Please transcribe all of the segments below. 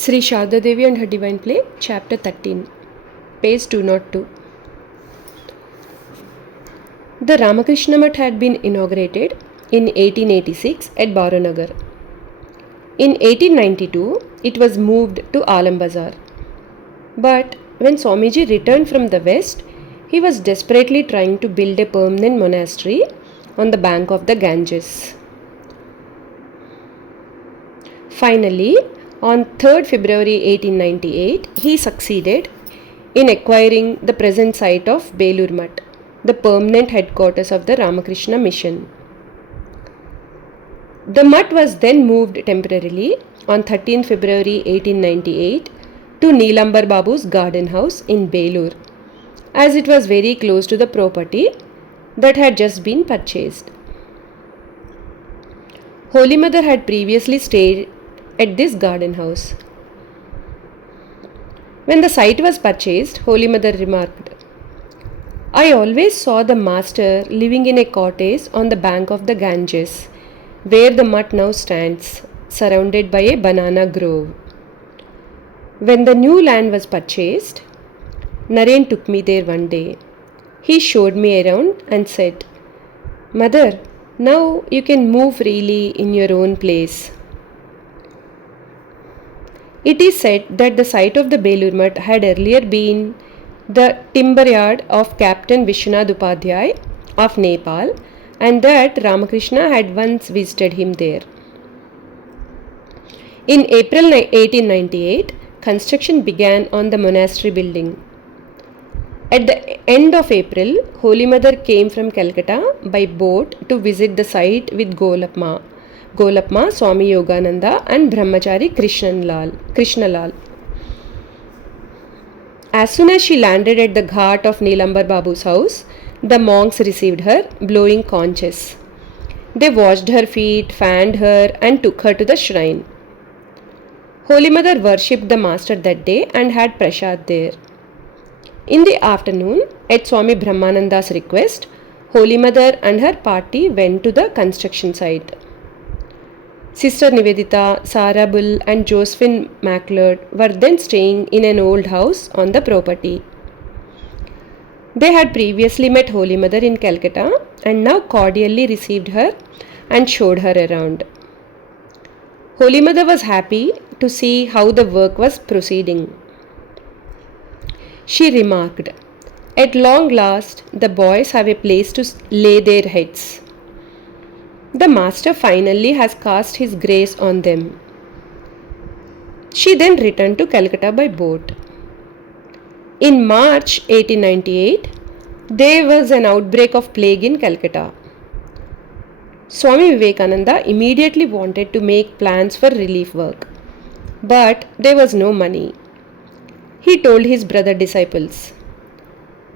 Sri Sharda Devi and her Divine Play, Chapter 13, page 202. The Ramakrishna Math had been inaugurated in 1886 at Baranagar. In 1892, it was moved to Alam Bazar. But when Swamiji returned from the west, he was desperately trying to build a permanent monastery on the bank of the Ganges. Finally, on 3rd February 1898, he succeeded in acquiring the present site of Belur Math, the permanent headquarters of the Ramakrishna Mission. The Math was then moved temporarily on 13 February 1898 to Neelambar Babu's garden house in Belur, as it was very close to the property that had just been purchased. Holy Mother had previously stayed at this garden house. When the site was purchased, Holy Mother remarked, "I always saw the master living in a cottage on the bank of the Ganges, where the Math now stands, surrounded by a banana grove. When the new land was purchased, Naren took me there one day. He showed me around and said, 'Mother, now you can move freely in your own place.' It is said that the site of the Belur Math had earlier been the timber yard of Captain Vishwanath Upadhyay of Nepal, and that Ramakrishna had once visited him there. In April 1898, construction began on the monastery building. At the end of April, Holy Mother came from Calcutta by boat to visit the site with Golapma, Swami Yogananda and Brahmachari Krishnalal. As soon as she landed at the ghat of Neelambar Babu's house, the monks received her, blowing conches. They washed her feet, fanned her, and took her to the shrine. Holy Mother worshipped the Master that day and had prasad there. In the afternoon, at Swami Brahmananda's request, Holy Mother and her party went to the construction site. Sister Nivedita, Sarah Bull and Josephine MacLeod were then staying in an old house on the property. They had previously met Holy Mother in Calcutta and now cordially received her and showed her around. Holy Mother was happy to see how the work was proceeding. She remarked, "At long last, the boys have a place to lay their heads. The Master finally has cast his grace on them." She then returned to Calcutta by boat. In March 1898, there was an outbreak of plague in Calcutta. Swami Vivekananda immediately wanted to make plans for relief work, but there was no money. He told his brother disciples,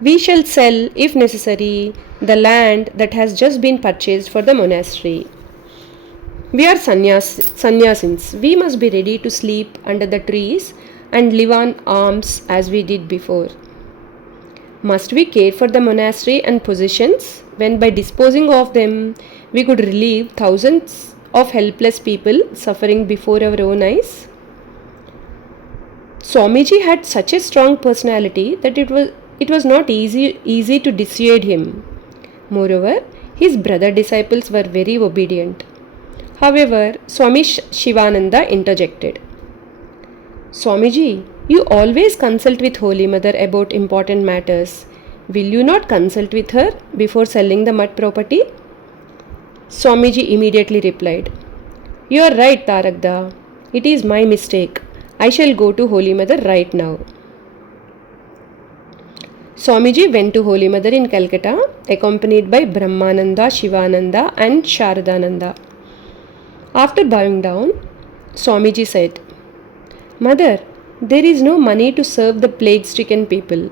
"We shall sell, if necessary, the land that has just been purchased for the monastery. We are sannyasins. We must be ready to sleep under the trees and live on alms as we did before. Must we care for the monastery and possessions when by disposing of them we could relieve thousands of helpless people suffering before our own eyes?" Swamiji had such a strong personality that it was not easy to dissuade him. Moreover, his brother disciples were very obedient. However, Swami Shivananda interjected, "Swamiji, you always consult with Holy Mother about important matters. Will you not consult with her before selling the Math property?" Swamiji immediately replied, "You are right, Tarakda. It is my mistake. I shall go to Holy Mother right now." Swamiji went to Holy Mother in Calcutta, accompanied by Brahmananda, Shivananda and Sharadananda. After bowing down, Swamiji said, "Mother, there is no money to serve the plague-stricken people.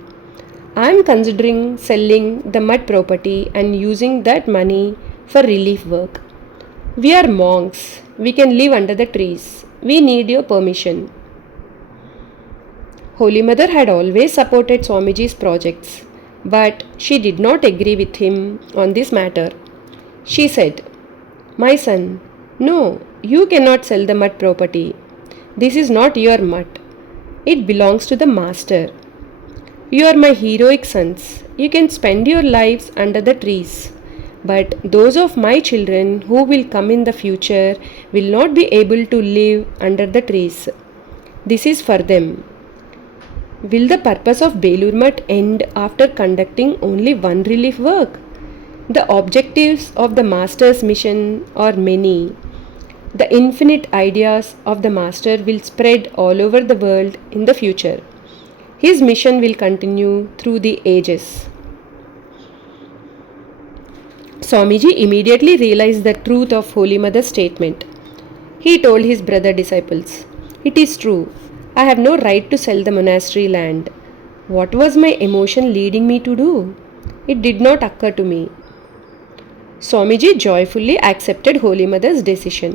I am considering selling the Math property and using that money for relief work. We are monks. We can live under the trees. We need your permission." Holy Mother had always supported Swamiji's projects, but she did not agree with him on this matter. She said, "My son, no, you cannot sell the Math property. This is not your mutt. It belongs to the master. You are my heroic sons. You can spend your lives under the trees. But those of my children who will come in the future will not be able to live under the trees. This is for them. Will the purpose of Belur Mutt end after conducting only one relief work? The objectives of the Master's mission are many. The infinite ideas of the Master will spread all over the world in the future. His mission will continue through the ages. Swamiji immediately realized the truth of Holy Mother's statement. He told his brother disciples, "It is true. I have no right to sell the monastery land. What was my emotion leading me to do? It did not occur to me." Swamiji joyfully accepted Holy Mother's decision.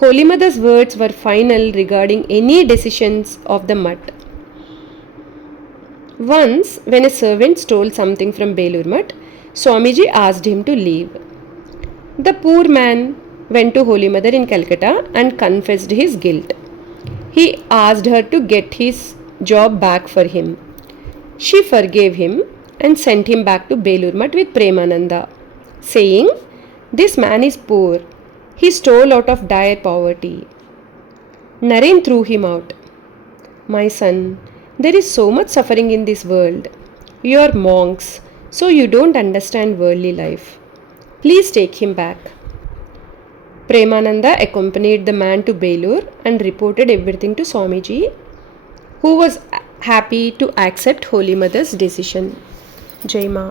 Holy Mother's words were final regarding any decisions of the mutt. Once, when a servant stole something from Belur Mutt, Swamiji asked him to leave. The poor man went to Holy Mother in Calcutta and confessed his guilt. He asked her to get his job back for him. She forgave him and sent him back to Belur Mutt with Premananda, saying, "This man is poor. He stole out of dire poverty." Naren threw him out. "My son, there is so much suffering in this world. You are monks, so you don't understand worldly life. Please take him back." Premananda accompanied the man to Belur and reported everything to Swamiji, who was happy to accept Holy Mother's decision. Jai Ma.